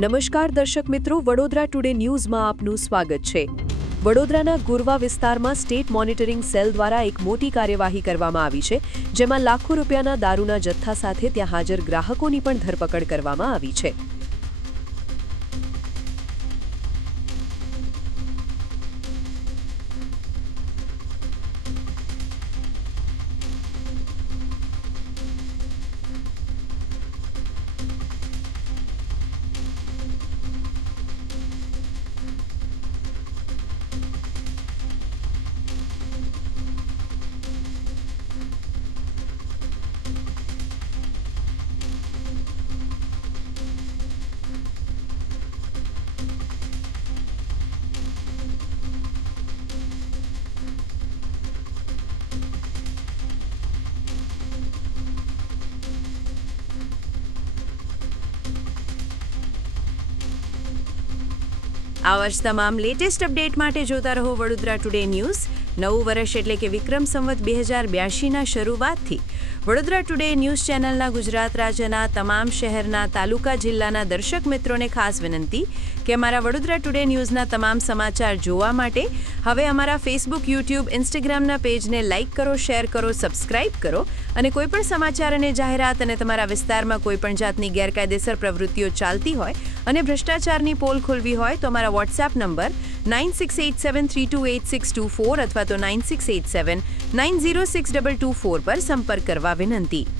નમસ્કાર દર્શક મિત્રો, વડોદરા ટુડે ન્યૂઝમાં આપનું સ્વાગત છે। વડોદરાના ગુરવા વિસ્તારમાં સ્ટેટ મોનિટરિંગ સેલ દ્વારા એક મોટી કાર્યવાહી કરવામાં આવી છે, જેમાં લાખો રૂપિયાના દારૂના જથ્થા સાથે ત્યાં હાજર ગ્રાહકોની પણ ધરપકડ કરવામાં આવી છે। આ વર્ષ તમામ લેટેસ્ટ અપડેટ માટે જોતા રહો વડોદરા ટુડે ન્યૂઝ। નવું વર્ષ એટલે કે વિક્રમ સંવત 2082ના શરૂઆતથી વડોદરા ટુડે ન્યૂઝ ચેનલના ગુજરાત રાજ્યના તમામ શહેરના તાલુકા જિલ્લાના દર્શક મિત્રોને ખાસ વિનંતી કે અમારા વડોદરા ટુડે ન્યૂઝના તમામ સમાચાર જોવા માટે હવે અમારા ફેસબુક, યુટ્યુબ, ઇન્સ્ટાગ્રામના પેજને લાઇક કરો, શેર કરો, સબસ્ક્રાઇબ કરો અને કોઈપણ સમાચાર અને જાહેરાત અને તમારા વિસ્તારમાં કોઈપણ જાતની ગેરકાયદેસર પ્રવૃત્તિઓ ચાલતી હોય અને ભ્રષ્ટાચારની પોલ ખોલવી હોય તો અમારા વોટ્સએપ નંબર 9687328624 અથવા તો 9687906224 પર સંપર્ક કરવા વિનંતી।